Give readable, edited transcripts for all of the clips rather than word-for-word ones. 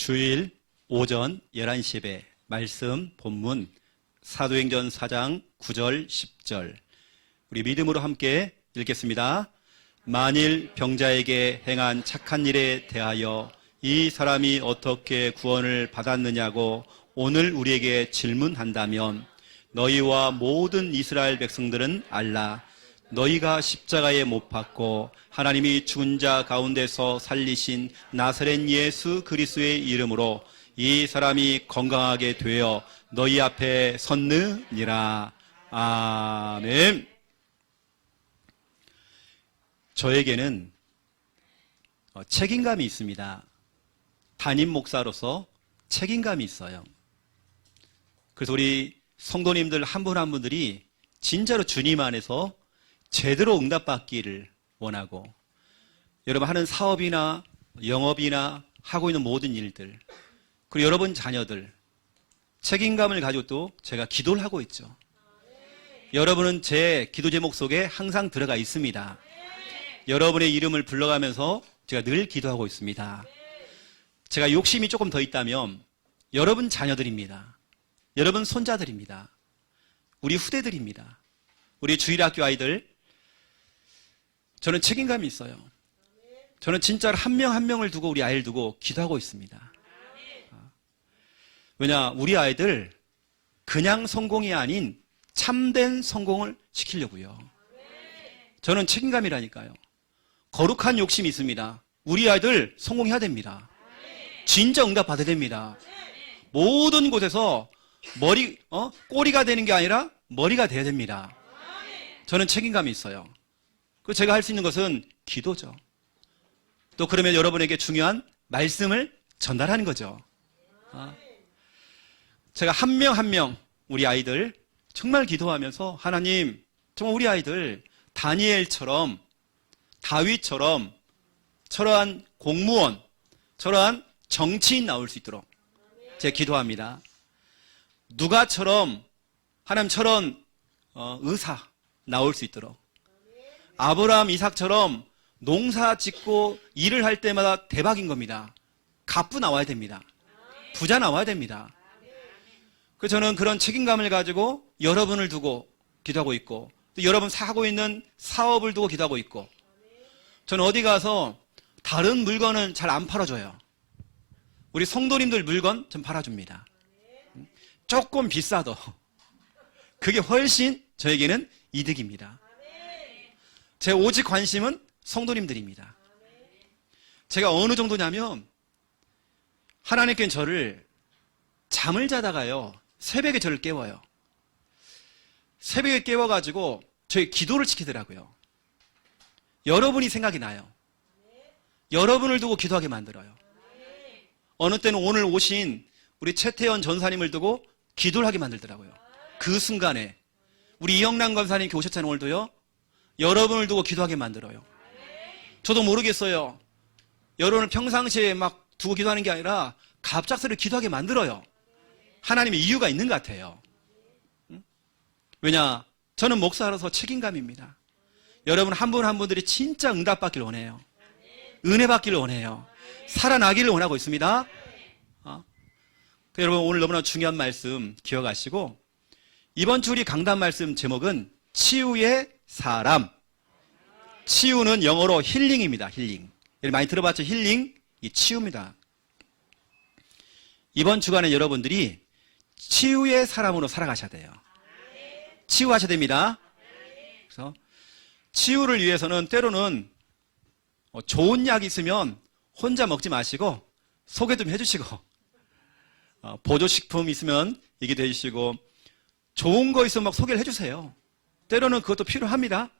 주일 오전 11시 예배 말씀 본문 사도행전 4장 9절 10절 우리 믿음으로 함께 읽겠습니다. 만일 병자에게 행한 착한 일에 대하여 이 사람이 어떻게 구원을 받았느냐고 오늘 우리에게 질문한다면 너희와 모든 이스라엘 백성들은 알라. 너희가 십자가에 못 박고 하나님이 죽은 자 가운데서 살리신 나사렛 예수 그리스도의 이름으로 이 사람이 건강하게 되어 너희 앞에 섰느니라. 아멘. 저에게는 책임감이 있습니다. 담임 목사로서 책임감이 있어요. 그래서 우리 성도님들 한 분 한 분들이 진짜로 주님 안에서 제대로 응답받기를 원하고, 여러분 하는 사업이나 영업이나 하고 있는 모든 일들, 그리고 여러분 자녀들 책임감을 가지고 또 제가 기도를 하고 있죠. 여러분은 제 기도 제목 속에 항상 들어가 있습니다. 여러분의 이름을 불러가면서 제가 늘 기도하고 있습니다. 제가 욕심이 조금 더 있다면 여러분 자녀들입니다. 여러분 손자들입니다. 우리 후대들입니다. 우리 주일학교 아이들, 저는 책임감이 있어요. 저는 진짜로 한 명 한 명을 두고 우리 아이를 두고 기도하고 있습니다. 왜냐, 우리 아이들 그냥 성공이 아닌 참된 성공을 시키려고요. 저는 책임감이라니까요. 거룩한 욕심이 있습니다. 우리 아이들 성공해야 됩니다. 진짜 응답 받아야 됩니다. 모든 곳에서 꼬리가 되는 게 아니라 머리가 돼야 됩니다. 저는 책임감이 있어요. 그 제가 할 수 있는 것은 기도죠. 또 그러면 여러분에게 중요한 말씀을 전달하는 거죠. 제가 한 명 한 명 우리 아이들 정말 기도하면서, 하나님 정말 우리 아이들 다니엘처럼, 다윗처럼, 저러한 공무원, 저러한 정치인 나올 수 있도록 제가 기도합니다. 누가처럼, 하나님처럼 의사 나올 수 있도록, 아브라함, 이삭처럼 농사 짓고 일을 할 때마다 대박인 겁니다. 갑부 나와야 됩니다. 부자 나와야 됩니다. 그래서 저는 그런 책임감을 가지고 여러분을 두고 기도하고 있고, 또 여러분 하고 있는 사업을 두고 기도하고 있고, 저는 어디 가서 다른 물건은 잘 안 팔아줘요. 우리 성도님들 물건 좀 팔아줍니다. 조금 비싸도 그게 훨씬 저에게는 이득입니다. 제 오직 관심은 성도님들입니다. 제가 어느 정도냐면, 하나님께는 저를 잠을 자다가요 새벽에 저를 깨워요. 새벽에 깨워가지고 저희 기도를 시키더라고요. 여러분이 생각이 나요. 여러분을 두고 기도하게 만들어요. 어느 때는 오늘 오신 우리 최태원 전사님을 두고 기도를 하게 만들더라고요. 그 순간에 우리 이영란 권사님 이렇게 오셨잖아요. 오늘도요. 여러분을 두고 기도하게 만들어요. 저도 모르겠어요. 여러분을 평상시에 막 두고 기도하는 게 아니라 갑작스레 기도하게 만들어요. 하나님의 이유가 있는 것 같아요. 왜냐, 저는 목사로서 책임감입니다. 여러분 한 분 한 분들이 진짜 응답받기를 원해요. 은혜 받기를 원해요. 살아나기를 원하고 있습니다. 여러분 오늘 너무나 중요한 말씀 기억하시고, 이번 주 우리 강단 말씀 제목은 치유의 사람. 치유는 영어로 힐링입니다. 힐링. 많이 들어봤죠? 힐링, 이 치유입니다. 이번 주간에 여러분들이 치유의 사람으로 살아가셔야 돼요. 치유하셔야 됩니다. 그래서 치유를 위해서는 때로는 좋은 약 있으면 혼자 먹지 마시고 소개 좀 해주시고, 보조식품 있으면 얘기도 해주시고, 좋은 거 있으면 막 소개를 해주세요. 때로는 그것도 필요합니다.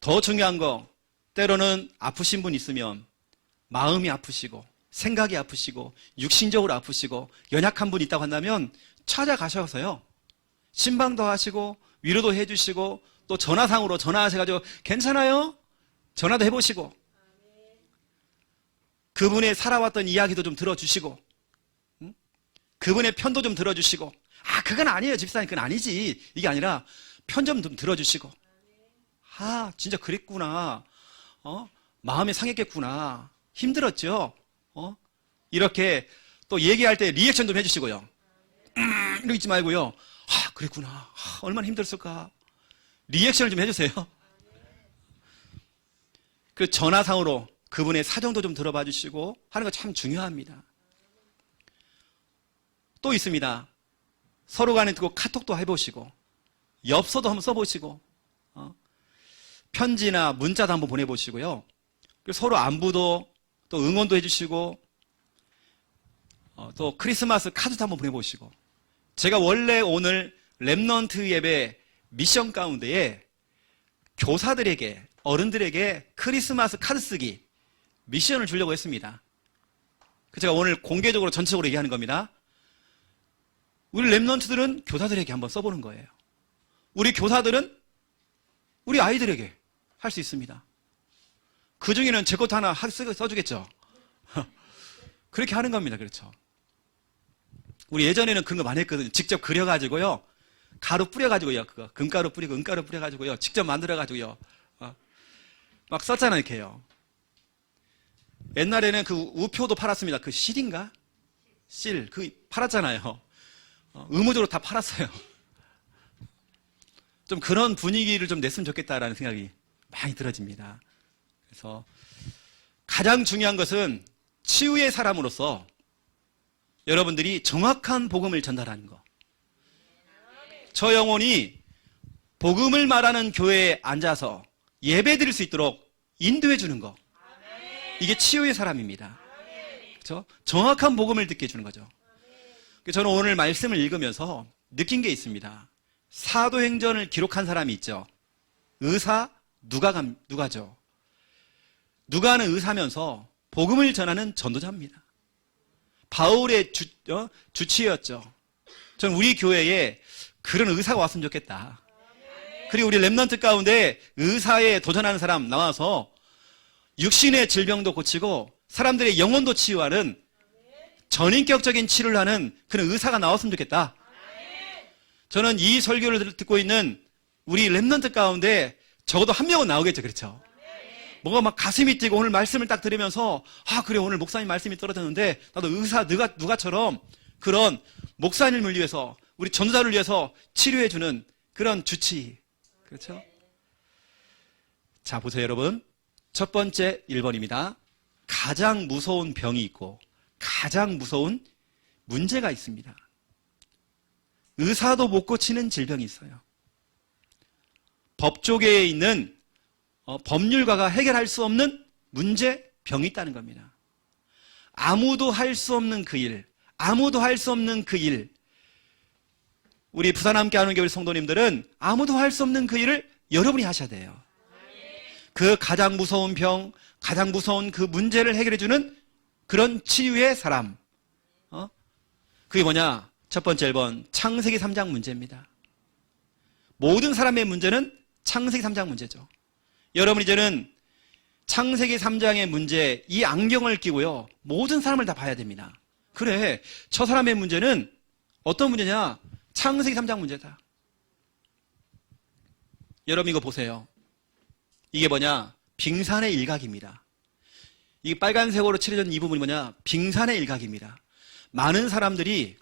더 중요한 거, 때로는 아프신 분 있으면 마음이 아프시고 생각이 아프시고 육신적으로 아프시고 연약한 분 있다고 한다면 찾아가셔서요 신방도 하시고 위로도 해주시고, 또 전화상으로 전화하셔가지고 괜찮아요? 전화도 해보시고, 그분의 살아왔던 이야기도 좀 들어주시고, 그분의 편도 좀 들어주시고, 그건 아니에요 집사님, 그건 아니지, 이게 아니라 편 좀 들어주시고, 진짜 그랬구나, 마음이 상했겠구나, 힘들었죠? 이렇게 또 얘기할 때 리액션 좀 해주시고요. 이러고 있지 말고요. 아, 그랬구나. 아, 얼마나 힘들었을까. 리액션을 좀 해주세요. 그 전화상으로 그분의 사정도 좀 들어봐 주시고 하는 거 참 중요합니다. 또 있습니다. 서로 간에 듣고 카톡도 해보시고 엽서도 한번 써보시고 편지나 문자도 한번 보내보시고요. 그리고 서로 안부도 또 응원도 해주시고 또 크리스마스 카드도 한번 보내보시고 제가 원래 오늘 렘넌트 예배 미션 가운데에 교사들에게 어른들에게 크리스마스 카드 쓰기 미션을 주려고 했습니다. 제가 오늘 공개적으로 전체적으로 얘기하는 겁니다. 우리 렘넌트들은 교사들에게 한번 써보는 거예요. 우리 교사들은 우리 아이들에게 할 수 있습니다. 그 중에는 제 것도 하나 써주겠죠. 그렇게 하는 겁니다. 그렇죠. 우리 예전에는 그런 거 많이 했거든요. 직접 그려가지고요. 가루 뿌려가지고요. 그거 금가루 뿌리고 은가루 뿌려가지고요. 직접 만들어가지고요. 막 썼잖아요. 이렇게요. 옛날에는 그 우표도 팔았습니다. 그 실인가? 실. 그 팔았잖아요. 의무적으로 다 팔았어요. 좀 그런 분위기를 좀 냈으면 좋겠다라는 생각이 많이 들어집니다. 그래서 가장 중요한 것은 치유의 사람으로서 여러분들이 정확한 복음을 전달하는 거. 저 영혼이 복음을 말하는 교회에 앉아서 예배 드릴 수 있도록 인도해 주는 거. 이게 치유의 사람입니다. 그렇죠? 정확한 복음을 듣게 해주는 거죠. 저는 오늘 말씀을 읽으면서 느낀 게 있습니다. 사도행전을 기록한 사람이 있죠. 의사 누가죠. 누가는 의사면서 복음을 전하는 전도자입니다. 바울의 주치였죠. 저는 우리 교회에 그런 의사가 왔으면 좋겠다. 그리고 우리 렘넌트 가운데 의사에 도전하는 사람 나와서 육신의 질병도 고치고 사람들의 영혼도 치유하는 전인격적인 치료를 하는 그런 의사가 나왔으면 좋겠다. 저는 이 설교를 듣고 있는 우리 렘넌트 가운데 적어도 한 명은 나오겠죠. 그렇죠? 뭔가 막 가슴이 뛰고 오늘 말씀을 딱 들으면서 아 그래 오늘 목사님 말씀이 떨어졌는데 나도 의사 누가처럼 그런 목사님을 위해서 우리 전도자를 위해서 치료해주는 그런 주치. 그렇죠? 자 보세요 여러분. 첫 번째 1번입니다. 가장 무서운 병이 있고 가장 무서운 문제가 있습니다. 의사도 못 고치는 질병이 있어요. 법조계에 있는 법률가가 해결할 수 없는 문제, 병이 있다는 겁니다. 아무도 할 수 없는 그 일, 아무도 할 수 없는 그 일. 우리 부산 함께하는 교회 성도님들은 아무도 할 수 없는 그 일을 여러분이 하셔야 돼요. 그 가장 무서운 병, 가장 무서운 그 문제를 해결해주는 그런 치유의 사람. 그게 뭐냐? 첫 번째 1번 창세기 3장 문제입니다. 모든 사람의 문제는 창세기 3장 문제죠. 여러분 이제는 창세기 3장의 문제, 이 안경을 끼고요. 모든 사람을 다 봐야 됩니다. 그래, 저 사람의 문제는 어떤 문제냐? 창세기 3장 문제다. 여러분 이거 보세요. 이게 뭐냐? 빙산의 일각입니다. 이 빨간색으로 칠해진 이 부분이 뭐냐? 빙산의 일각입니다. 많은 사람들이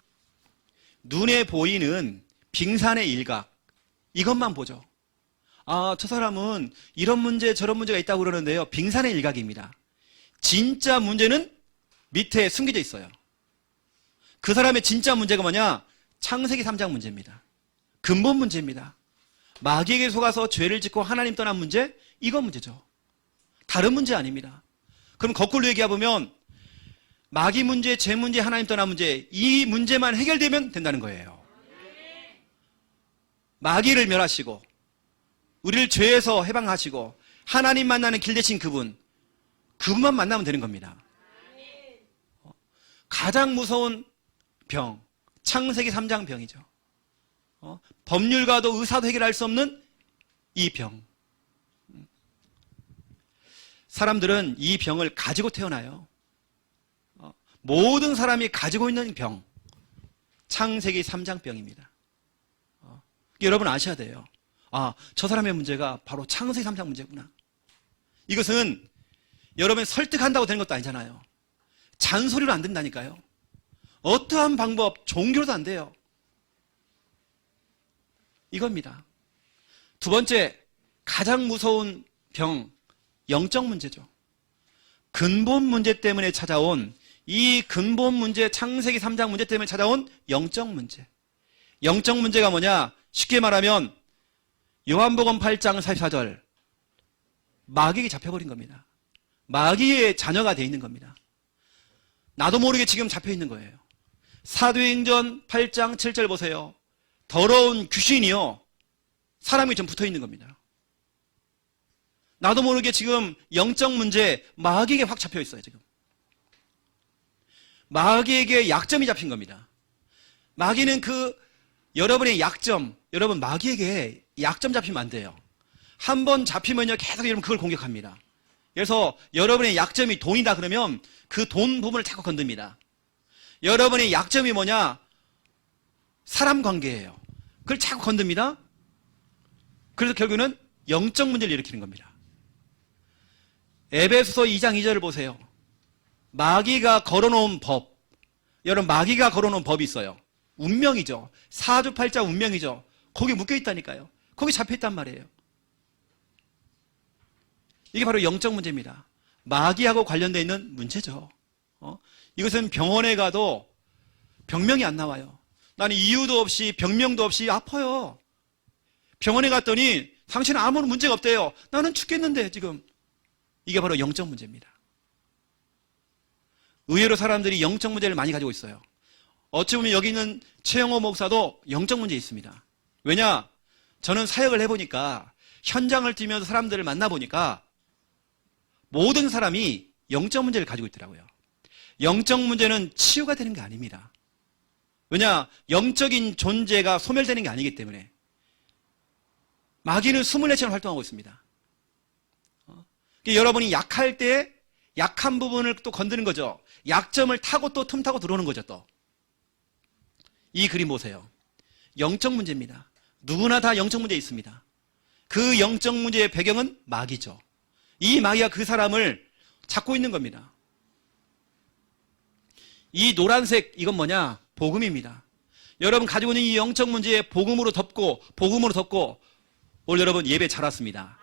눈에 보이는 빙산의 일각, 이것만 보죠. 아, 저 사람은 이런 문제 저런 문제가 있다고 그러는데요. 빙산의 일각입니다. 진짜 문제는 밑에 숨겨져 있어요. 그 사람의 진짜 문제가 뭐냐? 창세기 3장 문제입니다. 근본 문제입니다. 마귀에게 속아서 죄를 짓고 하나님 떠난 문제, 이건 문제죠. 다른 문제 아닙니다. 그럼 거꾸로 얘기해보면 마귀 문제, 죄 문제, 하나님 떠난 문제, 이 문제만 해결되면 된다는 거예요. 마귀를 멸하시고 우리를 죄에서 해방하시고 하나님 만나는 길 대신 그분만 만나면 되는 겁니다. 가장 무서운 병, 창세기 3장 병이죠. 법률가도 의사도 해결할 수 없는 이 병. 사람들은 이 병을 가지고 태어나요. 모든 사람이 가지고 있는 병, 창세기 3장 병입니다. 여러분 아셔야 돼요. 아, 저 사람의 문제가 바로 창세기 3장 문제구나. 이것은 여러분이 설득한다고 되는 것도 아니잖아요. 잔소리로 안 된다니까요. 어떠한 방법, 종교로도 안 돼요. 이겁니다. 두 번째, 가장 무서운 병, 영적 문제죠. 근본 문제 때문에 찾아온, 이 근본 문제, 창세기 3장 문제 때문에 찾아온 영적 문제. 영적 문제가 뭐냐? 쉽게 말하면 요한복음 8장 44절, 마귀에게 잡혀버린 겁니다. 마귀의 자녀가 되어 있는 겁니다. 나도 모르게 지금 잡혀 있는 거예요. 사도행전 8장 7절 보세요. 더러운 귀신이요, 사람이 좀 붙어 있는 겁니다. 나도 모르게 지금 영적 문제, 마귀에게 확 잡혀 있어요, 지금. 마귀에게 약점이 잡힌 겁니다. 마귀는 여러분의 약점, 여러분 마귀에게 약점 잡히면 안 돼요. 한 번 잡히면요, 계속 여러분 그걸 공격합니다. 그래서 여러분의 약점이 돈이다 그러면 그 돈 부분을 자꾸 건듭니다. 여러분의 약점이 뭐냐? 사람 관계예요. 그걸 자꾸 건듭니다. 그래서 결국은 영적 문제를 일으키는 겁니다. 에베소서 2장 2절을 보세요. 마귀가 걸어놓은 법, 여러분 마귀가 걸어놓은 법이 있어요. 운명이죠. 사주팔자 운명이죠. 거기 묶여있다니까요. 거기 잡혀있단 말이에요. 이게 바로 영적 문제입니다. 마귀하고 관련되어 있는 문제죠. 이것은 병원에 가도 병명이 안 나와요. 나는 이유도 없이 병명도 없이 아파요. 병원에 갔더니 당신은 아무런 문제가 없대요. 나는 죽겠는데 지금. 이게 바로 영적 문제입니다. 의외로 사람들이 영적 문제를 많이 가지고 있어요. 어찌 보면 여기 있는 최영호 목사도 영적 문제 있습니다. 왜냐? 저는 사역을 해보니까, 현장을 뛰면서 사람들을 만나보니까 모든 사람이 영적 문제를 가지고 있더라고요. 영적 문제는 치유가 되는 게 아닙니다. 왜냐? 영적인 존재가 소멸되는 게 아니기 때문에. 마귀는 24시간 활동하고 있습니다. 여러분이 약할 때 약한 부분을 또 건드는 거죠. 약점을 타고 또 틈 타고 들어오는 거죠, 또. 이 그림 보세요. 영적 문제입니다. 누구나 다 영적 문제 있습니다. 그 영적 문제의 배경은 마귀죠. 이 마귀가 그 사람을 잡고 있는 겁니다. 이 노란색, 이건 뭐냐? 복음입니다. 여러분 가지고 있는 이 영적 문제에 복음으로 덮고 오늘 여러분 예배 잘 왔습니다.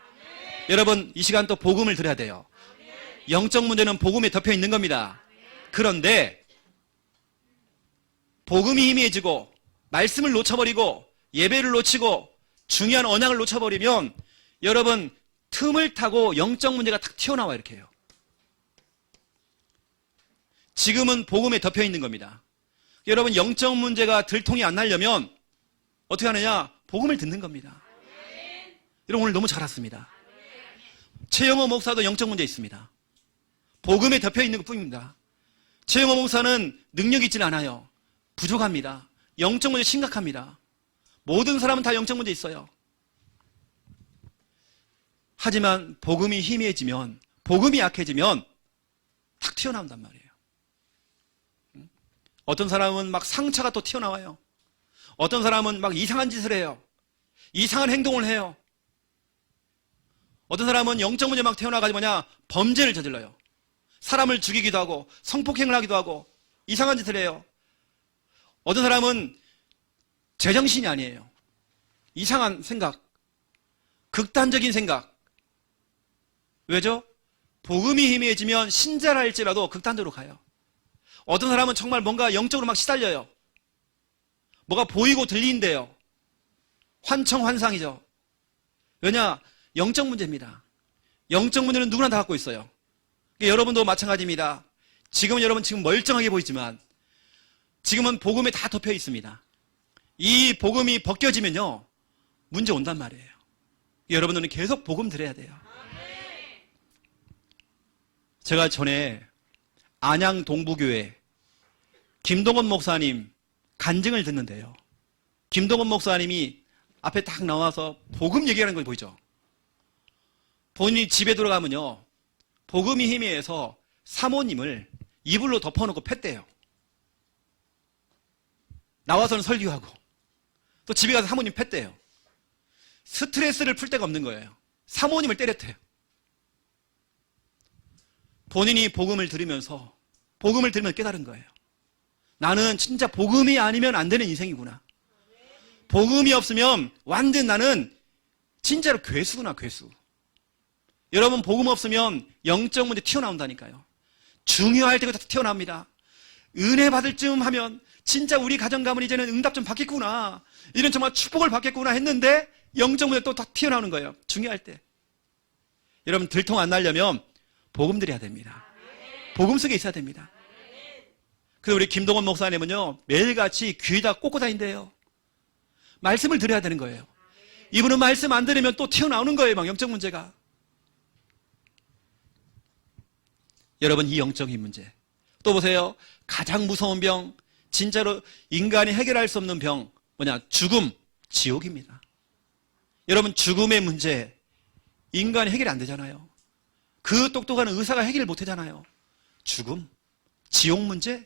여러분 이 시간 또 복음을 들어야 돼요. 영적 문제는 복음에 덮여 있는 겁니다. 그런데 복음이 희미해지고 말씀을 놓쳐버리고 예배를 놓치고 중요한 언약을 놓쳐버리면 여러분 틈을 타고 영적 문제가 탁 튀어나와 이렇게 해요. 지금은 복음에 덮여 있는 겁니다. 여러분 영적 문제가 들통이 안 나려면 어떻게 하느냐? 복음을 듣는 겁니다. 여러분 오늘 너무 잘 왔습니다. 최영호 목사도 영적 문제 있습니다. 복음에 덮여 있는 것 뿐입니다. 최영호 목사는 능력이 있지는 않아요. 부족합니다. 영적 문제 심각합니다. 모든 사람은 다 영적 문제 있어요. 하지만 복음이 희미해지면, 복음이 약해지면 탁 튀어나온단 말이에요. 어떤 사람은 막 상처가 또 튀어나와요. 어떤 사람은 막 이상한 짓을 해요. 이상한 행동을 해요. 어떤 사람은 영적 문제 막 태어나가지고 범죄를 저질러요. 사람을 죽이기도 하고 성폭행을 하기도 하고 이상한 짓을 해요. 어떤 사람은 제정신이 아니에요. 이상한 생각, 극단적인 생각. 왜죠? 복음이 희미해지면 신자라 할지라도 극단적으로 가요. 어떤 사람은 정말 뭔가 영적으로 막 시달려요. 뭐가 보이고 들리는데요. 환청환상이죠. 왜냐? 영적 문제입니다. 영적 문제는 누구나 다 갖고 있어요. 여러분도 마찬가지입니다. 지금은 여러분 지금 멀쩡하게 보이지만 지금은 복음에 다 덮여 있습니다. 이 복음이 벗겨지면요 문제 온단 말이에요. 여러분들은 계속 복음 들어야 돼요. 제가 전에 안양 동부교회 김동원 목사님 간증을 듣는데요. 김동원 목사님이 앞에 딱 나와서 복음 얘기하는 거 보이죠? 본인이 집에 들어가면요 복음이 희미해서 사모님을 이불로 덮어놓고 팼대요. 나와서는 설교하고 또 집에 가서 사모님 팼대요. 스트레스를 풀 데가 없는 거예요. 사모님을 때렸대요. 본인이 복음을 들으면서 복음을 들으면 깨달은 거예요. 나는 진짜 복음이 아니면 안 되는 인생이구나. 복음이 없으면 완전 나는 진짜로 괴수구나, 괴수. 여러분, 복음 없으면 영적 문제 튀어나온다니까요. 중요할 때부터 튀어나옵니다. 은혜 받을 쯤 하면 진짜 우리 가정 가문 이제는 응답 좀 받겠구나, 이런 정말 축복을 받겠구나 했는데 영적 문제 또 다 튀어나오는 거예요. 중요할 때. 여러분, 들통 안 나려면 복음 드려야 됩니다. 복음 속에 있어야 됩니다. 그래서 우리 김동원 목사님은요, 매일같이 귀에다 꽂고 다닌대요. 말씀을 드려야 되는 거예요. 이분은 말씀 안 들으면 또 튀어나오는 거예요, 막 영적 문제가. 여러분, 이 영적인 문제 또 보세요. 가장 무서운 병, 진짜로 인간이 해결할 수 없는 병 뭐냐? 죽음, 지옥입니다. 여러분, 죽음의 문제 인간이 해결이 안 되잖아요. 그 똑똑한 의사가 해결을 못 하잖아요. 죽음, 지옥 문제.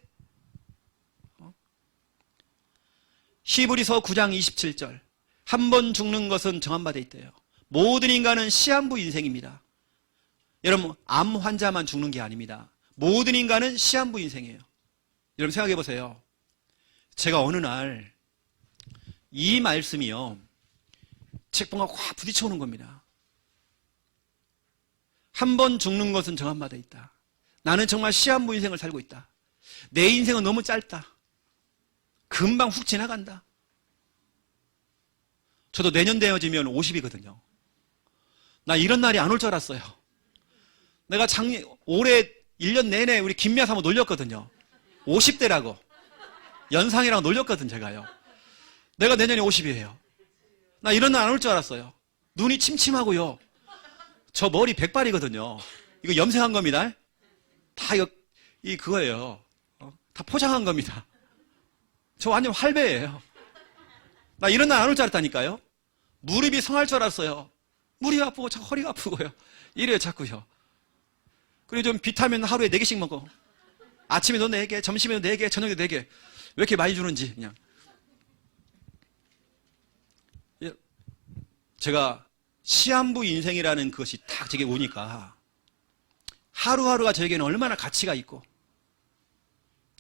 히브리서 9장 27절, 한 번 죽는 것은 정한 바 돼 있대요. 모든 인간은 시한부 인생입니다. 여러분, 암 환자만 죽는 게 아닙니다. 모든 인간은 시한부 인생이에요. 여러분, 생각해 보세요. 제가 어느 날 이 말씀이요, 책봉과 확 부딪혀 오는 겁니다. 한 번 죽는 것은 정한 바 돼 있다. 나는 정말 시한부 인생을 살고 있다. 내 인생은 너무 짧다. 금방 훅 지나간다. 저도 내년 되어지면 50이거든요. 나 이런 날이 안 올 줄 알았어요. 내가 올해 1년 내내 우리 김미아 사모 놀렸거든요. 50대라고. 연상이랑 놀렸거든, 제가요. 내가 내년에 50이에요. 나 이런 날 안 올 줄 알았어요. 눈이 침침하고요. 저 머리 백발이거든요. 이거 염색한 겁니다. 다 그거예요. 다 포장한 겁니다. 저 완전 할배예요. 나 이런 날 안 올 줄 알았다니까요. 무릎이 성할 줄 알았어요. 무릎이 아프고 자꾸 허리가 아프고요. 이래요, 자꾸요. 그리고 좀 비타민 하루에 4개씩 먹어. 아침에도 4개, 점심에도 4개, 저녁에도 4개. 왜 이렇게 많이 주는지 그냥. 제가 시한부 인생이라는 그것이 딱 제게 오니까 하루하루가 저에게는 얼마나 가치가 있고,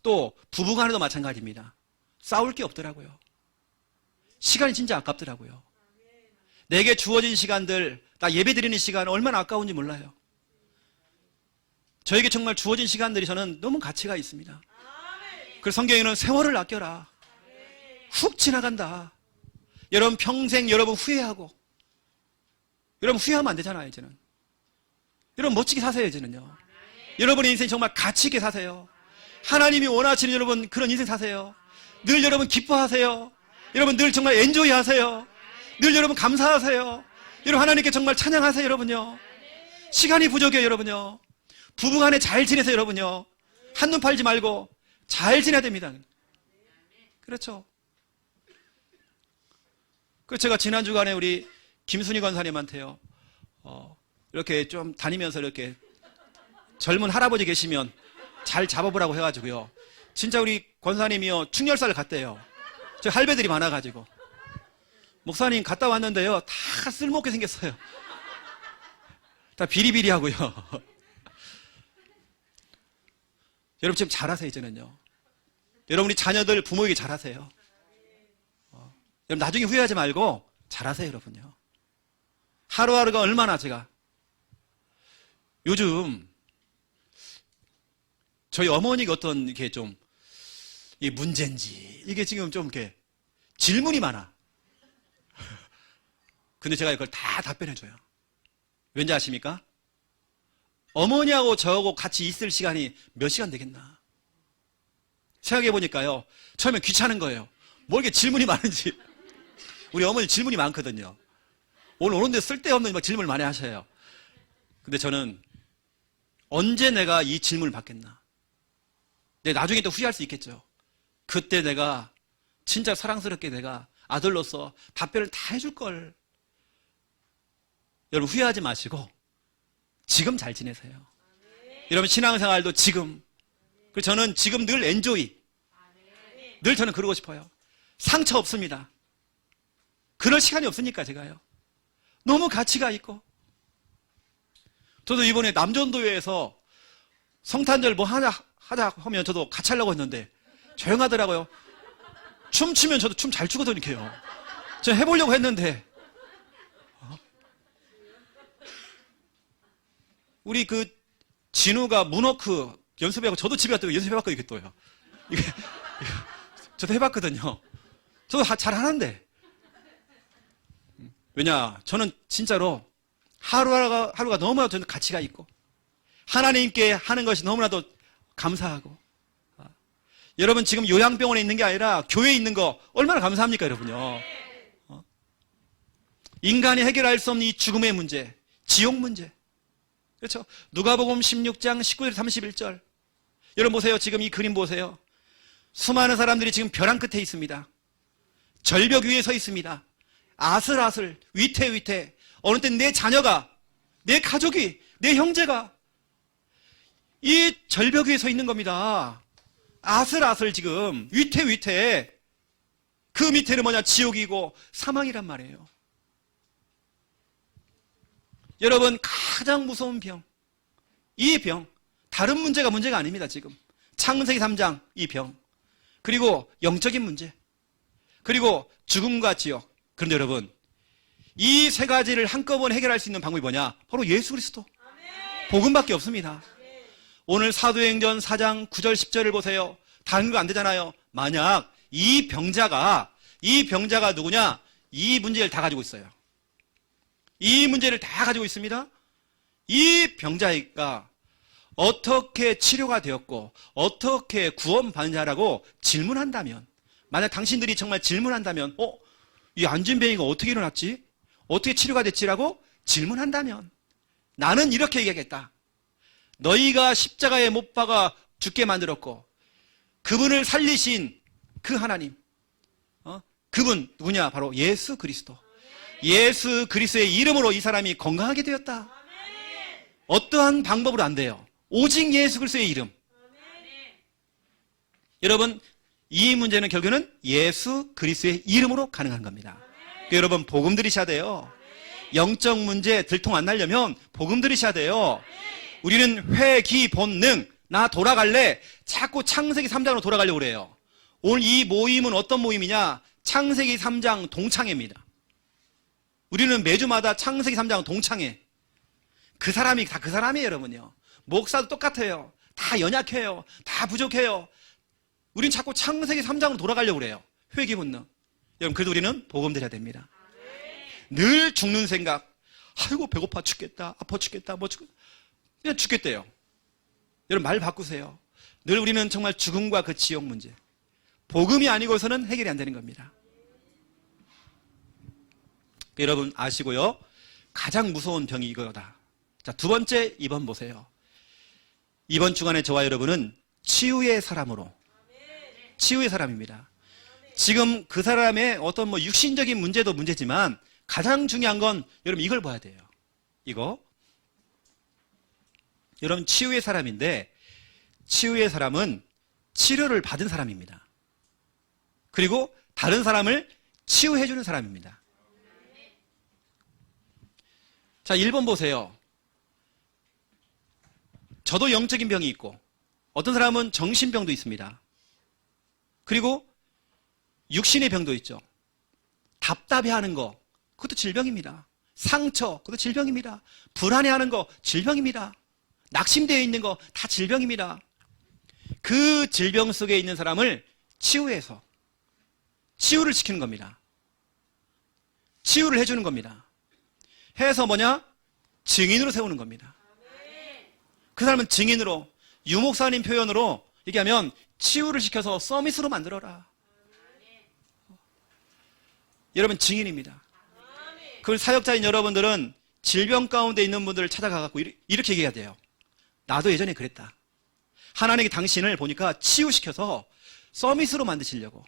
또 부부간에도 마찬가지입니다. 싸울 게 없더라고요. 시간이 진짜 아깝더라고요. 내게 주어진 시간들, 나 예배 드리는 시간 얼마나 아까운지 몰라요. 저에게 정말 주어진 시간들이 저는 너무 가치가 있습니다. 그래서 성경에는 세월을 아껴라. 훅 지나간다. 여러분, 평생 여러분 후회하고, 여러분 후회하면 안 되잖아요, 이제는. 여러분 멋지게 사세요, 이제는요. 여러분의 인생 정말 가치 있게 사세요. 하나님이 원하시는 여러분 그런 인생 사세요. 늘 여러분 기뻐하세요. 여러분 늘 정말 엔조이 하세요. 늘 여러분 감사하세요. 여러분 하나님께 정말 찬양하세요, 여러분요. 시간이 부족해요, 여러분요. 부부간에 잘 지내세요, 여러분요. 한눈 팔지 말고 잘 지내야 됩니다. 그렇죠. 그래서 제가 지난 주간에 우리 김순희 권사님한테요, 이렇게 좀 다니면서 이렇게 젊은 할아버지 계시면 잘 잡아보라고 해가지고요. 진짜 우리 권사님이요, 충렬사를 갔대요. 저 할배들이 많아가지고. 목사님 갔다 왔는데요, 다 쓸모없게 생겼어요. 다 비리비리하고요. 여러분 지금 잘하세요, 이제는요. 여러분이 자녀들 부모에게 잘하세요. 여러분 나중에 후회하지 말고 잘하세요, 여러분요. 하루하루가 얼마나 제가 요즘 저희 어머니가 어떤 이게 좀 이 문제인지 이게 지금 좀 이렇게 질문이 많아. 근데 제가 이걸 다 답변해줘요. 왠지 아십니까? 어머니하고 저하고 같이 있을 시간이 몇 시간 되겠나? 생각해보니까요, 처음에 귀찮은 거예요. 뭐 이렇게 질문이 많은지. 우리 어머니 질문이 많거든요. 오늘 오는데 쓸데없는 막 질문을 많이 하셔요. 근데 저는 언제 내가 이 질문을 받겠나? 나중에 또 후회할 수 있겠죠. 그때 내가 진짜 사랑스럽게 내가 아들로서 답변을 다 해줄 걸. 여러분 후회하지 마시고 지금 잘 지내세요. 여러분 신앙생활도 지금. 그래서 저는 지금 늘 엔조이. 늘 저는 그러고 싶어요. 상처 없습니다. 그럴 시간이 없으니까 제가요. 너무 가치가 있고. 저도 이번에 남전도회에서 성탄절 뭐 하자 하면 저도 같이 하려고 했는데 조용하더라고요. 춤추면 저도 춤 잘 추거든요. 저 해보려고 했는데 우리 그 진우가 문워크 연습해갖고 저도 집에 갔다 연습해봤거든요. 이게 또요. 이게 저도 해봤거든요. 저도 잘 하는데 왜냐 저는 진짜로 하루가 너무나도 저는 가치가 있고 하나님께 하는 것이 너무나도 감사하고 여러분 지금 요양병원에 있는 게 아니라 교회에 있는 거 얼마나 감사합니까 여러분요. 인간이 해결할 수 없는 이 죽음의 문제, 지옥 문제. 그렇죠? 누가복음 16장 19절 31절. 여러분 보세요. 지금 이 그림 보세요. 수많은 사람들이 지금 벼랑 끝에 있습니다. 절벽 위에 서 있습니다. 아슬아슬, 위태위태. 어느 때 내 자녀가, 내 가족이, 내 형제가 이 절벽 위에 서 있는 겁니다. 아슬아슬 지금 위태위태. 그 밑에는 뭐냐? 지옥이고 사망이란 말이에요. 여러분 가장 무서운 병, 이 병, 다른 문제가 아닙니다. 지금 창세기 3장 이 병, 그리고 영적인 문제, 그리고 죽음과 지옥. 그런데 여러분 이 세 가지를 한꺼번에 해결할 수 있는 방법이 뭐냐? 바로 예수 그리스도 복음밖에 없습니다. 오늘 사도행전 4장 9절 10절을 보세요. 다른 거 안 되잖아요. 만약 이 병자가 누구냐? 이 문제를 다 가지고 있어요. 이 문제를 다 가지고 있습니다. 이 병자가 어떻게 치료가 되었고 어떻게 구원받느냐라고 질문한다면, 만약 당신들이 정말 질문한다면 이 안진뱅이가 어떻게 일어났지? 어떻게 치료가 됐지라고 질문한다면 나는 이렇게 얘기하겠다. 너희가 십자가에 못 박아 죽게 만들었고 그분을 살리신 그 하나님, 그분 누구냐? 바로 예수 그리스도. 예수 그리스도의 이름으로 이 사람이 건강하게 되었다. 어떠한 방법으로 안 돼요. 오직 예수 그리스도의 이름. 여러분 이 문제는 결국에는 예수 그리스도의 이름으로 가능한 겁니다. 그러니까 여러분 복음 들으셔야 돼요. 영적 문제 들통 안 나려면 복음 들으셔야 돼요. 우리는 회기 본능, 나 돌아갈래, 자꾸 창세기 3장으로 돌아가려고 그래요. 오늘 이 모임은 어떤 모임이냐? 창세기 3장 동창회입니다. 우리는 매주마다 창세기 3장 동창회. 그 사람이 다 그 사람이에요, 여러분요. 목사도 똑같아요. 다 연약해요. 다 부족해요. 우린 자꾸 창세기 3장으로 돌아가려고 그래요. 회귀 본능. 여러분, 그래도 우리는 복음 드려야 됩니다. 늘 죽는 생각. 아이고, 배고파 죽겠다. 아파 죽겠다. 그냥 죽겠대요. 여러분, 말 바꾸세요. 늘 우리는 정말 죽음과 그 지옥 문제. 복음이 아니고서는 해결이 안 되는 겁니다. 여러분 아시고요. 가장 무서운 병이 이거다. 자, 두 번째 2번 보세요. 이번 주간에 저와 여러분은 치유의 사람으로, 치유의 사람입니다. 지금 그 사람의 어떤 육신적인 문제도 문제지만 가장 중요한 건 여러분 이걸 봐야 돼요. 이거. 여러분 치유의 사람인데 치유의 사람은 치료를 받은 사람입니다. 그리고 다른 사람을 치유해 주는 사람입니다. 자, 1번 보세요. 저도 영적인 병이 있고 어떤 사람은 정신병도 있습니다. 그리고 육신의 병도 있죠. 답답해하는 거, 그것도 질병입니다. 상처, 그것도 질병입니다. 불안해하는 거, 질병입니다. 낙심되어 있는 거, 다 질병입니다. 그 질병 속에 있는 사람을 치유해서 치유를 시키는 겁니다. 치유를 해주는 겁니다. 해서 뭐냐? 증인으로 세우는 겁니다. 그 사람은 증인으로, 유목사님 표현으로 얘기하면 치유를 시켜서 서밋으로 만들어라. 여러분 증인입니다. 그 사역자인 여러분들은 질병 가운데 있는 분들을 찾아가갖고 이렇게 얘기해야 돼요. 나도 예전에 그랬다. 하나님이 당신을 보니까 치유시켜서 서밋으로 만드시려고,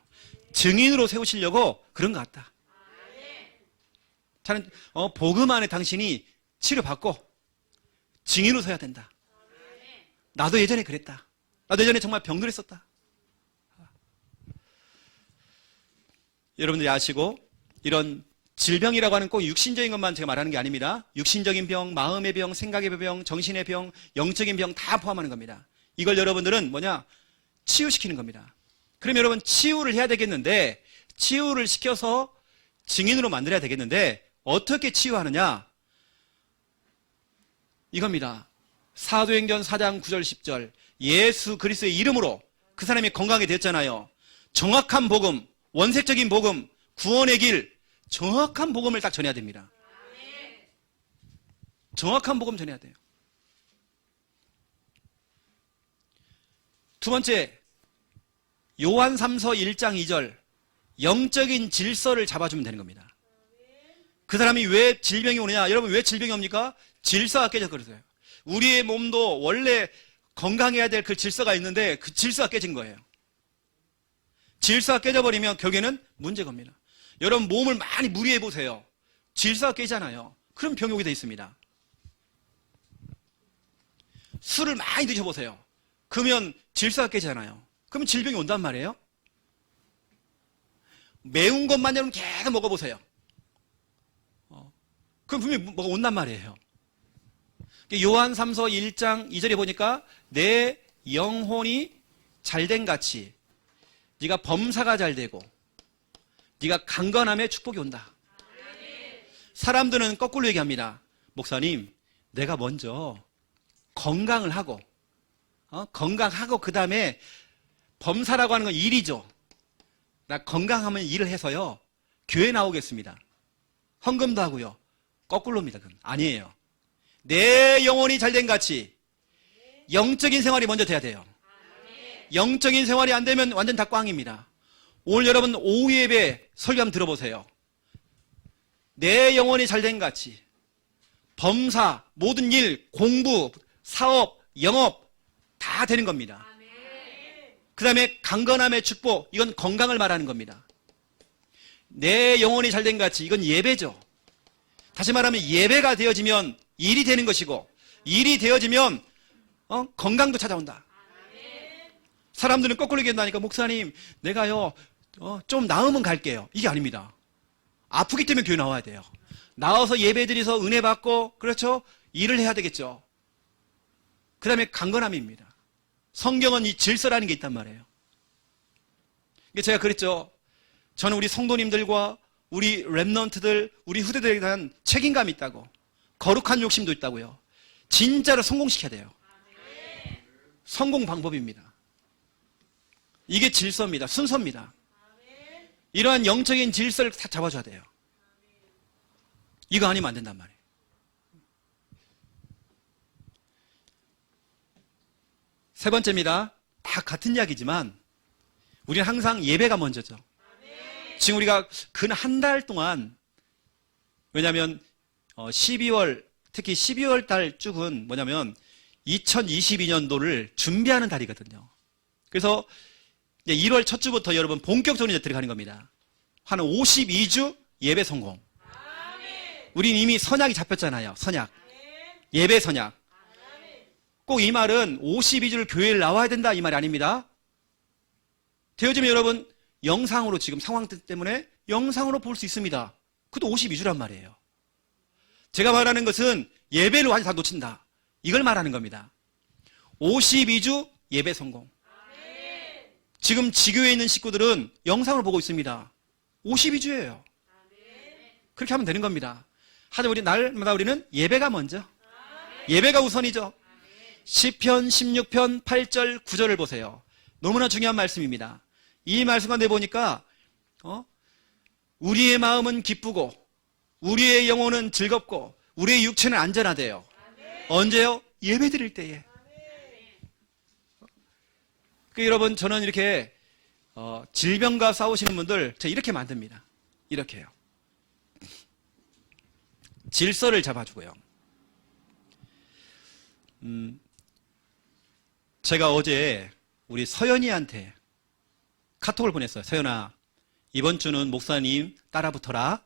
증인으로 세우시려고 그런 것 같다. 저는 복음 안에 당신이 치료받고 증인으로 서야 된다. 나도 예전에 그랬다. 나도 예전에 정말 병들어 있었다. 여러분들이 아시고, 이런 질병이라고 하는 꼭 육신적인 것만 제가 말하는 게 아닙니다. 육신적인 병, 마음의 병, 생각의 병, 정신의 병, 영적인 병 다 포함하는 겁니다. 이걸 여러분들은 뭐냐? 치유시키는 겁니다. 그럼 여러분 치유를 해야 되겠는데, 치유를 시켜서 증인으로 만들어야 되겠는데, 어떻게 치유하느냐? 이겁니다. 사도행전 4장 9절 10절. 예수 그리스도의 이름으로 그 사람이 건강하게 되었잖아요. 정확한 복음, 원색적인 복음, 구원의 길, 정확한 복음을 딱 전해야 됩니다. 정확한 복음 전해야 돼요. 두 번째, 요한 3서 1장 2절. 영적인 질서를 잡아주면 되는 겁니다. 그 사람이 왜 질병이 오느냐? 여러분 왜 질병이 옵니까? 질서가 깨져서 그러세요. 우리의 몸도 원래 건강해야 될 그 질서가 있는데 그 질서가 깨진 거예요. 질서가 깨져버리면 결국에는 문제가 옵니다. 여러분 몸을 많이 무리해 보세요. 질서가 깨잖아요. 그럼 병이 오게 돼 있습니다. 술을 많이 드셔보세요. 그러면 질서가 깨지잖아요. 그러면 질병이 온단 말이에요. 매운 것만 여러분 계속 먹어보세요. 그럼 분명히 뭐가 온단 말이에요. 요한 3서 1장 2절에 보니까 내 영혼이 잘된 같이 네가 범사가 잘되고 네가 강건함에 축복이 온다. 사람들은 거꾸로 얘기합니다. 목사님, 내가 먼저 건강을 하고 건강하고 그 다음에 범사라고 하는 건 일이죠. 나 건강하면 일을 해서요 교회 나오겠습니다. 헌금도 하고요. 거꾸로입니다. 그건 아니에요. 내 영혼이 잘된 같이 영적인 생활이 먼저 돼야 돼요. 영적인 생활이 안 되면 완전 다 꽝입니다. 오늘 여러분 오후 예배 설교 한번 들어보세요. 내 영혼이 잘된 같이 범사, 모든 일, 공부, 사업, 영업 다 되는 겁니다. 그 다음에 강건함의 축복, 이건 건강을 말하는 겁니다. 내 영혼이 잘된 같이 이건 예배죠. 다시 말하면 예배가 되어지면 일이 되는 것이고 일이 되어지면 건강도 찾아온다. 사람들은 거꾸로 얘기한다니까 목사님 내가요 좀 나으면 갈게요. 이게 아닙니다. 아프기 때문에 교회 나와야 돼요. 나와서 예배드려서 은혜 받고 그렇죠? 일을 해야 되겠죠. 그 다음에 강건함입니다. 성경은 이 질서라는 게 있단 말이에요. 제가 그랬죠. 저는 우리 성도님들과 우리 랩넌트들, 우리 후대들에 대한 책임감이 있다고. 거룩한 욕심도 있다고요. 진짜로 성공시켜야 돼요. 성공 방법입니다. 이게 질서입니다. 순서입니다. 이러한 영적인 질서를 다 잡아줘야 돼요. 이거 아니면 안 된단 말이에요. 세 번째입니다. 다 같은 이야기지만 우리는 항상 예배가 먼저죠. 지금 우리가 근 한 달 동안 왜냐하면 12월 특히 12월 달 쭉은 뭐냐면 2022년도를 준비하는 달이거든요. 그래서 이제 1월 첫 주부터 여러분 본격적으로 이제 들어가는 겁니다. 한 52주 예배 성공. 우린 이미 선약이 잡혔잖아요. 선약. 예배 선약. 꼭 이 말은 52주를 교회를 나와야 된다 이 말이 아닙니다. 되어지면 여러분 영상으로 지금 상황 때문에 영상으로 볼 수 있습니다. 그것도 52주란 말이에요. 제가 말하는 것은 예배를 완전히 다 놓친다. 이걸 말하는 겁니다. 52주 예배 성공. 지금 지교에 있는 식구들은 영상을 보고 있습니다. 52주예요. 그렇게 하면 되는 겁니다. 하지만 우리 날마다 우리는 예배가 먼저. 예배가 우선이죠. 시편 16편 8절 9절을 보세요. 너무나 중요한 말씀입니다. 이 말씀 가운데 보니까 우리의 마음은 기쁘고 우리의 영혼은 즐겁고 우리의 육체는 안전하대요. 언제요? 예배 드릴 때에. 여러분 저는 이렇게 질병과 싸우시는 분들 제가 이렇게 만듭니다. 이렇게요. 질서를 잡아주고요. 제가 어제 우리 서연이한테 카톡을 보냈어요. 서연아, 이번 주는 목사님 따라 붙어라.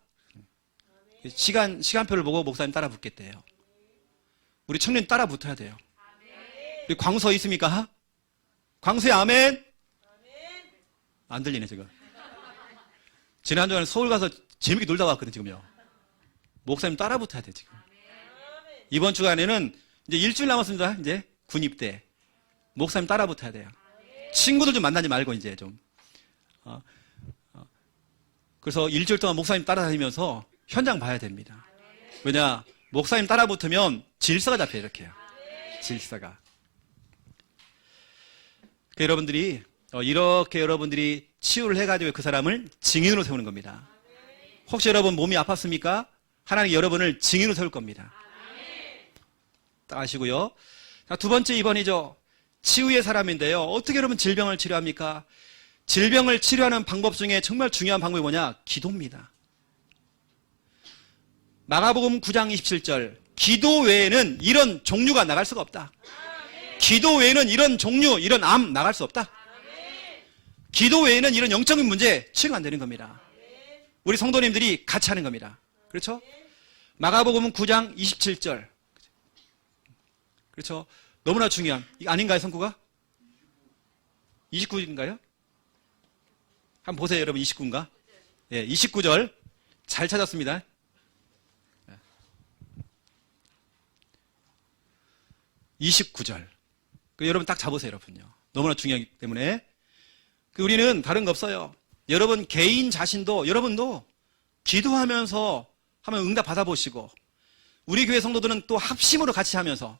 시간표를 보고 목사님 따라 붙겠대요. 우리 청년 따라 붙어야 돼요. 우리 광수 있습니까? 광수의 아멘? 안 들리네 지금. 지난주에 서울 가서 재밌게 놀다 왔거든 지금요. 목사님 따라 붙어야 돼 지금. 이번 주간에는 이제 일주일 남았습니다. 이제 군 입대. 목사님 따라 붙어야 돼요. 친구들 좀 만나지 말고 이제 좀. 그래서 일주일 동안 목사님 따라다니면서 현장 봐야 됩니다. 왜냐? 목사님 따라 붙으면 질서가 잡혀요. 이렇게요. 질서가. 여러분들이 이렇게 여러분들이 치유를 해가지고 그 사람을 증인으로 세우는 겁니다. 혹시 여러분 몸이 아팠습니까? 하나님 여러분을 증인으로 세울 겁니다. 딱 아시고요. 자, 두 번째 2번이죠. 치유의 사람인데요. 어떻게 여러분 질병을 치료합니까? 질병을 치료하는 방법 중에 정말 중요한 방법이 뭐냐? 기도입니다. 마가복음 9장 27절. 기도 외에는 이런 종류가 나갈 수가 없다. 기도 외에는 이런 종류, 이런 암 나갈 수 없다. 기도 외에는 이런 영적인 문제 치료가 안 되는 겁니다. 우리 성도님들이 같이 하는 겁니다. 그렇죠? 마가복음 9장 27절. 그렇죠? 너무나 중요한, 이거 아닌가요, 성구가? 29인가요? 한번 보세요, 여러분. 29인가? 예, 29절. 잘 찾았습니다. 예. 29절. 여러분 딱 잡으세요, 여러분요. 너무나 중요하기 때문에. 우리는 다른 거 없어요. 여러분 개인 자신도, 여러분도 기도하면서 한번 응답 받아보시고, 우리 교회 성도들은 또 합심으로 같이 하면서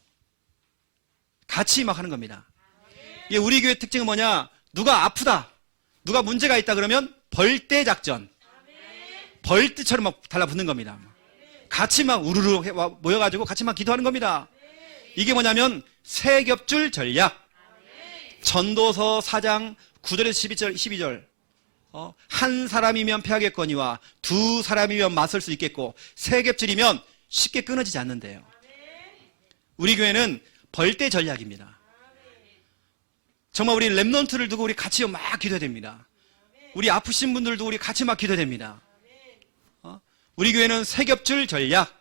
같이 막 하는 겁니다. 이게 우리 교회 특징은 뭐냐? 누가 아프다, 누가 문제가 있다 그러면 벌떼 작전, 벌떼처럼 막 달라붙는 겁니다. 같이 막 우르르 모여가지고 같이 막 기도하는 겁니다. 이게 뭐냐면 세겹줄 전략. 전도서 4장 9절에서 12절. 한 사람이면 패하겠거니와 두 사람이면 맞설 수 있겠고 세겹줄이면 쉽게 끊어지지 않는데요. 우리 교회는 벌떼 전략입니다. 정말 우리 랩넌트를 두고 우리 같이 막 기도해야 됩니다. 우리 아프신 분들도 우리 같이 막 기도해야 됩니다. 우리 교회는 세겹줄 전략,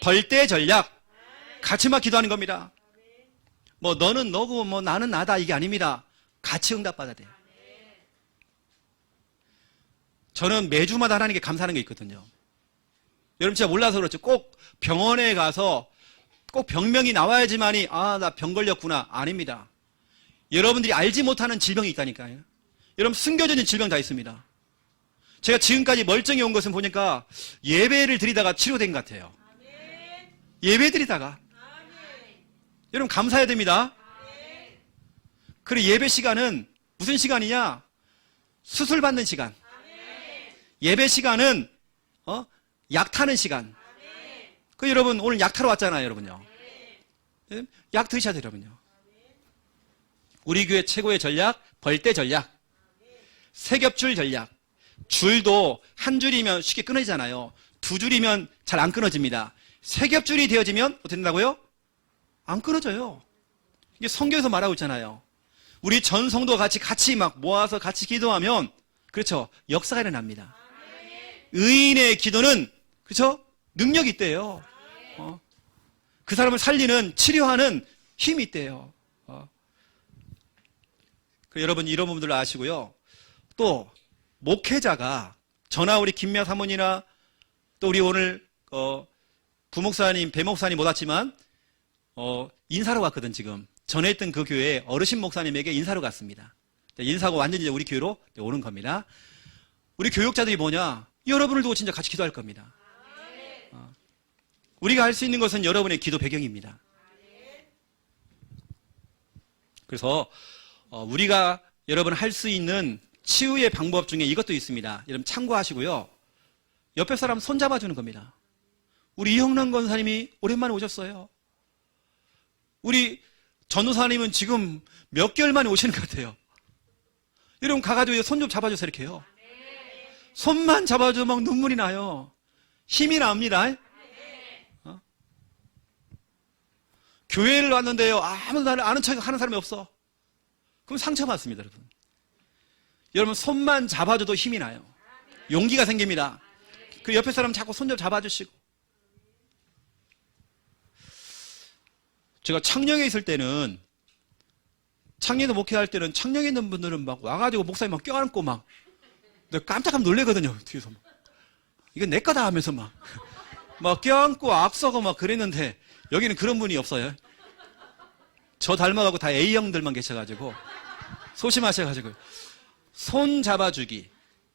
벌떼 전략, 같이 막 기도하는 겁니다. 뭐 너는 너고 뭐 나는 나다 이게 아닙니다. 같이 응답받아야 돼요. 저는 매주마다 하나님께 감사하는 게 있거든요. 여러분 진짜 몰라서 그렇죠. 꼭 병원에 가서 꼭 병명이 나와야지만이 나 병 걸렸구나. 아닙니다. 여러분들이 알지 못하는 질병이 있다니까요. 여러분 숨겨진 질병 다 있습니다. 제가 지금까지 멀쩡히 온 것은 보니까 예배를 드리다가 치료된 것 같아요. 예배 드리다가. 여러분 감사해야 됩니다. 그리고 예배 시간은 무슨 시간이냐? 수술 받는 시간. 예배 시간은 약 타는 시간. 여러분 오늘 약 타러 왔잖아요, 여러분요. 약 드셔야 돼요, 여러분요. 우리 교회 최고의 전략, 벌떼 전략. 세겹줄 전략. 줄도 한 줄이면 쉽게 끊어지잖아요. 두 줄이면 잘 안 끊어집니다. 세겹줄이 되어지면 어떻게 된다고요? 안 끊어져요. 이게 성경에서 말하고 있잖아요. 우리 전 성도가 같이 막 모아서 같이 기도하면, 그렇죠, 역사가 일어납니다. 의인의 기도는, 그렇죠, 능력이 있대요. 그 사람을 살리는, 치료하는 힘이 있대요. 여러분 이런 부분들 아시고요. 또 목회자가, 저나 우리 김미아 사모님이나 또 우리 오늘 부목사님, 배목사님 못 왔지만 인사로 갔거든. 지금 전에 있던 그 교회 어르신 목사님에게 인사로 갔습니다. 인사하고 완전히 우리 교회로 오는 겁니다. 우리 교육자들이 뭐냐? 여러분을 두고 진짜 같이 기도할 겁니다. 우리가 할 수 있는 것은 여러분의 기도 배경입니다. 그래서 우리가 여러분 할 수 있는 치유의 방법 중에 이것도 있습니다. 여러분 참고하시고요. 옆에 사람 손 잡아주는 겁니다. 우리 이형남 권사님이 오랜만에 오셨어요. 우리 전도사님은 지금 몇 개월 만에 오시는 것 같아요. 여러분 가가지고 손 좀 잡아주세요. 이렇게요. 손만 잡아줘도 막 눈물이 나요. 힘이 납니다. 교회를 왔는데요, 아무도 나를 아는 척 하는 사람이 없어. 그럼 상처받습니다, 여러분. 여러분 손만 잡아줘도 힘이 나요. 용기가 생깁니다. 그 옆에 사람 자꾸 손 좀 잡아주시고. 제가 창녕에 있을 때는, 창녕에서 목회할 때는 창녕에 있는 분들은 막 와가지고 목사님 막 껴안고 막, 내가 깜짝 놀래거든요, 뒤에서. 이건 내 거다 하면서 막 껴안고 악수하고 막 그랬는데, 여기는 그런 분이 없어요. 저 닮아가고 다 A형들만 계셔가지고 소심하셔가지고. 손 잡아주기.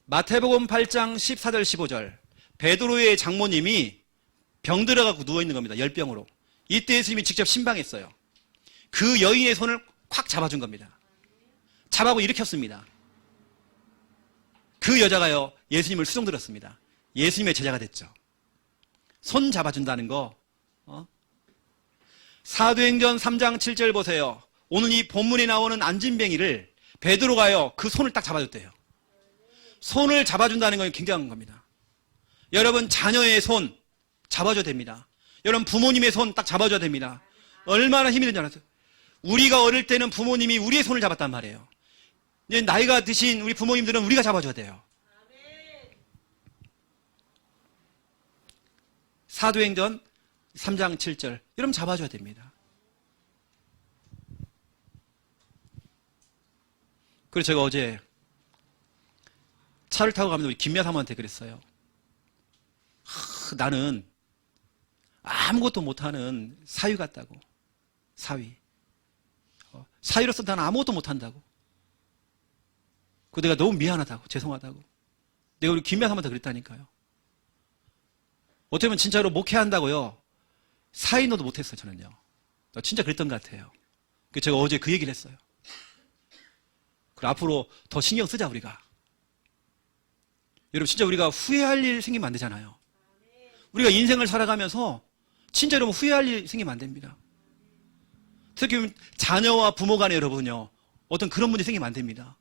마태복음 8장 14절 15절. 베드로의 장모님이 병 들어가고 누워있는 겁니다. 열병으로. 이때 예수님이 직접 신방했어요. 그 여인의 손을 콱 잡아준 겁니다. 잡아고 일으켰습니다. 그 여자가요, 예수님을 수종들었습니다. 예수님의 제자가 됐죠. 손 잡아준다는 거. 사도행전 3장 7절 보세요. 오늘 이 본문에 나오는 안진뱅이를 베드로가요, 그 손을 딱 잡아줬대요. 손을 잡아준다는 건 굉장한 겁니다. 여러분, 자녀의 손 잡아줘야 됩니다. 여러분, 부모님의 손 딱 잡아줘야 됩니다. 얼마나 힘이 든지 알았어요. 우리가 어릴 때는 부모님이 우리의 손을 잡았단 말이에요. 이제 나이가 드신 우리 부모님들은 우리가 잡아줘야 돼요. 사도행전 3장 7절. 여러분, 잡아줘야 됩니다. 그래서 제가 어제 차를 타고 가면서 우리 김미아 사모한테 그랬어요. 나는 아무것도 못하는 사위 같다고. 사위. 사위로서 나는 아무것도 못한다고. 그 내가 너무 미안하다고. 죄송하다고. 내가 우리 김미아 사모한테 그랬다니까요. 어떻게 보면 진짜로 목회한다고요. 사인어도 못했어요, 저는요. 진짜 그랬던 것 같아요. 제가 어제 그 얘기를 했어요. 그리고 앞으로 더 신경 쓰자, 우리가. 여러분, 진짜 우리가 후회할 일 생기면 안 되잖아요. 우리가 인생을 살아가면서 진짜 여러분 후회할 일 생기면 안 됩니다. 특히 자녀와 부모 간에 여러분요, 어떤 그런 문제 생기면 안 됩니다.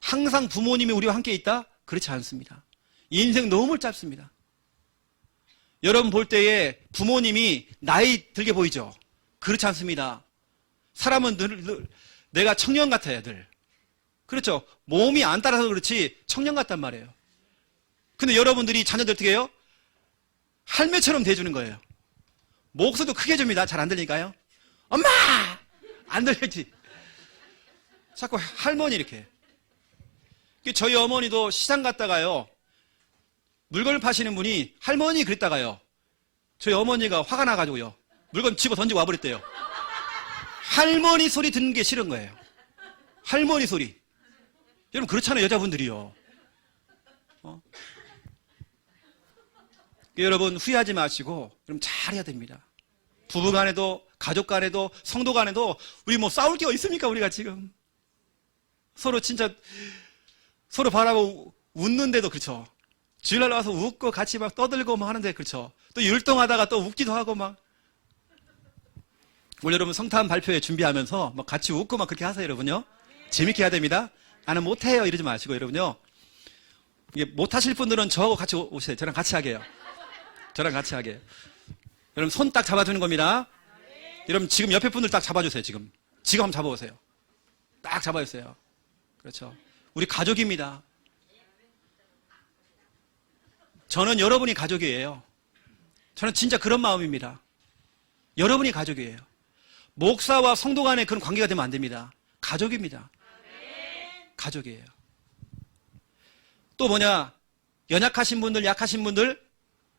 항상 부모님이 우리와 함께 있다? 그렇지 않습니다. 인생 너무 짧습니다. 여러분 볼 때에 부모님이 나이 들게 보이죠? 그렇지 않습니다. 사람은 늘 내가 청년 같아요, 늘. 그렇죠? 몸이 안 따라서 그렇지 청년 같단 말이에요. 근데 여러분들이 자녀들 어떻게 해요? 할매처럼 대해주는 거예요. 목소리도 크게 줍니다. 잘 안 들리니까요. 엄마! 안 들리지. 자꾸 할머니 이렇게. 저희 어머니도 시장 갔다가요, 물건을 파시는 분이 할머니 그랬다가요, 저희 어머니가 화가 나가지고요, 물건 집어 던지고 와버렸대요. 할머니 소리 듣는 게 싫은 거예요. 할머니 소리. 여러분 그렇잖아요, 여자분들이요. 여러분 후회하지 마시고 여러분 잘해야 됩니다. 부부 간에도 가족 간에도 성도 간에도 우리 뭐 싸울 게 있습니까? 우리가 지금 서로 진짜 서로 바라보고 웃는데도 그렇죠. 주일날 와서 웃고 같이 막 떠들고 막 하는데 그렇죠. 또 율동하다가 또 웃기도 하고 막. 오늘 여러분 성탄 발표회 준비하면서 막 같이 웃고 막 그렇게 하세요, 여러분요. 재밌게 해야 됩니다. 나는 못해요 이러지 마시고 여러분요. 이게 못하실 분들은 저하고 같이 오세요. 저랑 같이 하게 해요. 저랑 같이 하게 해요. 여러분 손 딱 잡아주는 겁니다. 여러분 지금 옆에 분들 딱 잡아주세요. 지금 한번 잡아보세요. 딱 잡아주세요. 그렇죠. 우리 가족입니다. 저는 여러분이 가족이에요. 저는 진짜 그런 마음입니다. 여러분이 가족이에요. 목사와 성도 간에 그런 관계가 되면 안 됩니다. 가족입니다. 가족이에요. 또 뭐냐, 연약하신 분들, 약하신 분들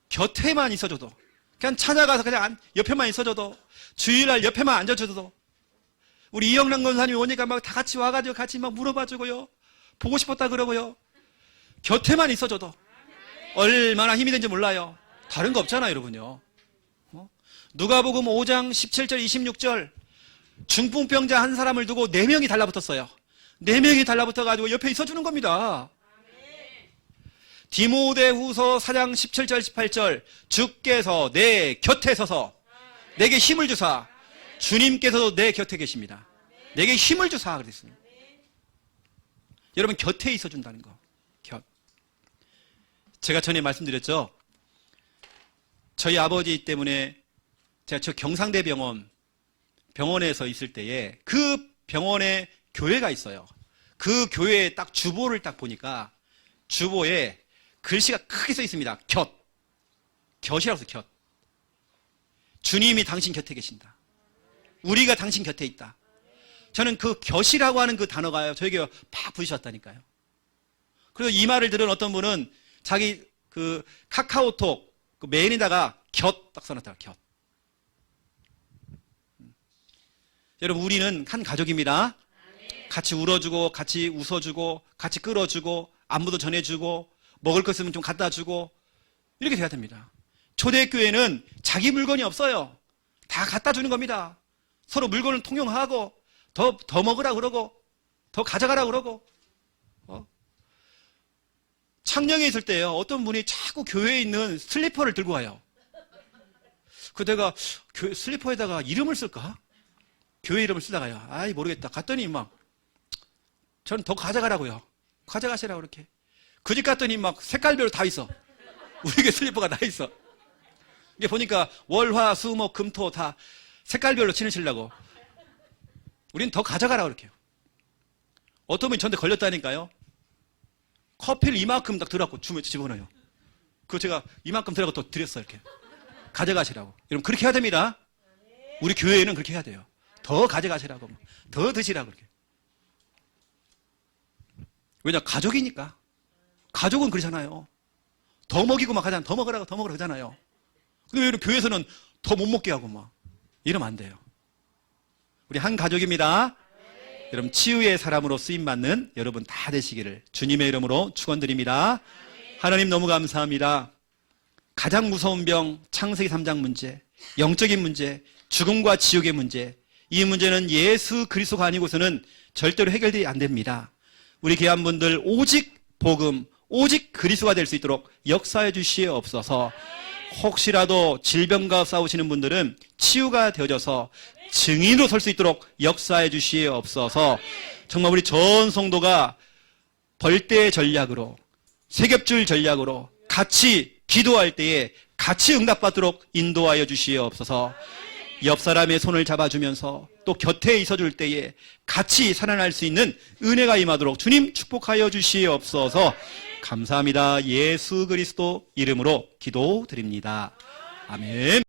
곁에만 있어줘도, 그냥 찾아가서 그냥 옆에만 있어줘도, 주일날 옆에만 앉아줘도, 우리 이영란 권사님이 오니까 막 다 같이 와가지고 같이 막 물어봐주고요, 보고 싶었다 그러고요, 곁에만 있어줘도 얼마나 힘이 되는지 몰라요. 다른 거 없잖아요, 여러분요. 누가복음 5장 17절 26절 중풍병자 한 사람을 두고 4명이 달라붙었어요. 4명이 달라붙어가지고 옆에 있어주는 겁니다. 디모데후서 4장 17절 18절 주께서 내 곁에 서서 내게 힘을 주사, 주님께서도 내 곁에 계십니다. 내게 힘을 주사 그랬어요. 여러분 곁에 있어준다는 거. 곁. 제가 전에 말씀드렸죠. 저희 아버지 때문에 제가 저 경상대 병원에서 있을 때에 그 병원에 교회가 있어요. 그 교회에 딱 주보를 딱 보니까 주보에 글씨가 크게 써 있습니다. 곁. 곁이라고 써, 곁. 주님이 당신 곁에 계신다. 우리가 당신 곁에 있다. 저는 그 곁이라고 하는 그 단어가요, 저에게 팍 부딪혔다니까요. 그래서 이 말을 들은 어떤 분은 자기 그 카카오톡 그 메일에다가 곁 딱 써놨다가 곁. 여러분, 우리는 한 가족입니다. 같이 울어주고, 같이 웃어주고, 같이 끌어주고, 안부도 전해주고, 먹을 것 있으면 좀 갖다 주고, 이렇게 돼야 됩니다. 초대교회는 자기 물건이 없어요. 다 갖다 주는 겁니다. 서로 물건을 통용하고, 더 먹으라 그러고, 더 가져가라 그러고. 창녕에 있을 때요, 어떤 분이 자꾸 교회에 있는 슬리퍼를 들고 와요. 그 내가 슬리퍼에다가 이름을 쓸까? 교회 이름을 쓰다가요. 아이, 모르겠다. 갔더니 막, 전 더 가져가라고요. 가져가시라고 이렇게. 그 집 갔더니 막 색깔별로 다 있어. 우리에게 슬리퍼가 다 있어. 이게 보니까 월, 화, 수, 목, 금, 토 다 색깔별로 신으시려고. 우린 더 가져가라고 이렇게. 어떤 분이 저한테 걸렸다니까요. 커피를 이만큼 딱 들어갖고 집어넣어요. 그거 제가 이만큼 들어갖고 또 드렸어요. 이렇게. 가져가시라고. 여러분, 그렇게 해야 됩니다. 우리 교회에는 그렇게 해야 돼요. 더 가져가시라고. 더 드시라고. 이렇게. 왜냐, 가족이니까. 가족은 그러잖아요. 더 먹이고 막 하잖아요. 더 먹으라고, 더 먹으라고 하잖아요. 근데 왜 교회에서는 더 못 먹게 하고 막. 이러면 안 돼요. 우리 한 가족입니다. 여러분, 치유의 사람으로 쓰임받는 여러분 다 되시기를 주님의 이름으로 축원드립니다. 하나님 너무 감사합니다. 가장 무서운 병, 창세기 3장 문제, 영적인 문제, 죽음과 지옥의 문제, 이 문제는 예수 그리스도가 아니고서는 절대로 해결되지 안 됩니다. 우리 귀한분들 오직 복음, 오직 그리스도가 될 수 있도록 역사해 주시옵소서. 혹시라도 질병과 싸우시는 분들은 치유가 되어져서 증인으로 설 수 있도록 역사해 주시옵소서. 정말 우리 전 성도가 벌떼 전략으로, 세겹줄 전략으로 같이 기도할 때에 같이 응답받도록 인도하여 주시옵소서. 옆 사람의 손을 잡아주면서 또 곁에 있어줄 때에 같이 살아날 수 있는 은혜가 임하도록 주님 축복하여 주시옵소서. 감사합니다. 예수 그리스도 이름으로 기도드립니다. 아멘.